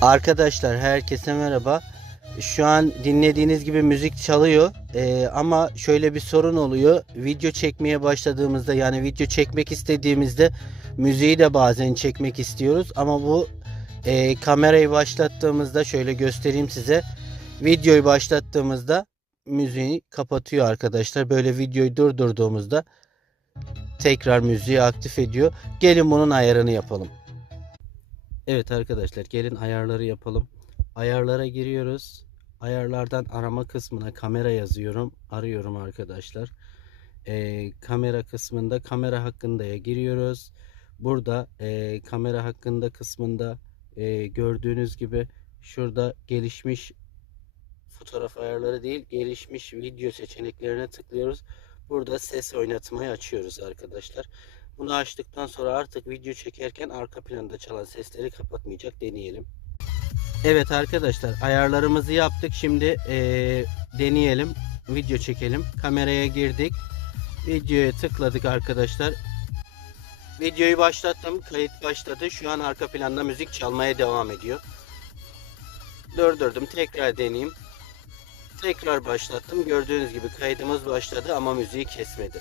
Arkadaşlar herkese merhaba. Şu an dinlediğiniz gibi müzik çalıyor Ee, ama şöyle bir sorun oluyor. Video çekmeye başladığımızda yani video çekmek istediğimizde müziği de bazen çekmek istiyoruz ama bu e, kamerayı başlattığımızda şöyle göstereyim size. Videoyu başlattığımızda müziği kapatıyor arkadaşlar. Böyle videoyu durdurduğumuzda tekrar müziği aktif ediyor. Gelin bunun ayarını yapalım. Evet arkadaşlar gelin ayarları yapalım. Ayarlara giriyoruz. Ayarlardan arama kısmına kamera yazıyorum. Arıyorum arkadaşlar. Ee, kamera kısmında kamera hakkındaya giriyoruz. Burada e, kamera hakkında kısmında e, gördüğünüz gibi şurada gelişmiş fotoğraf ayarları değil gelişmiş video seçeneklerine tıklıyoruz. Burada ses oynatmayı açıyoruz arkadaşlar. Bunu açtıktan sonra artık video çekerken arka planda çalan sesleri kapatmayacak deneyelim. Evet arkadaşlar ayarlarımızı yaptık. Şimdi eee, deneyelim. Video çekelim. Kameraya girdik. Videoya tıkladık arkadaşlar. Videoyu başlattım. Kayıt başladı. Şu an arka planda müzik çalmaya devam ediyor. Durdurdum. Tekrar deneyeyim. Tekrar başlattım. Gördüğünüz gibi kaydımız başladı ama müziği kesmedi.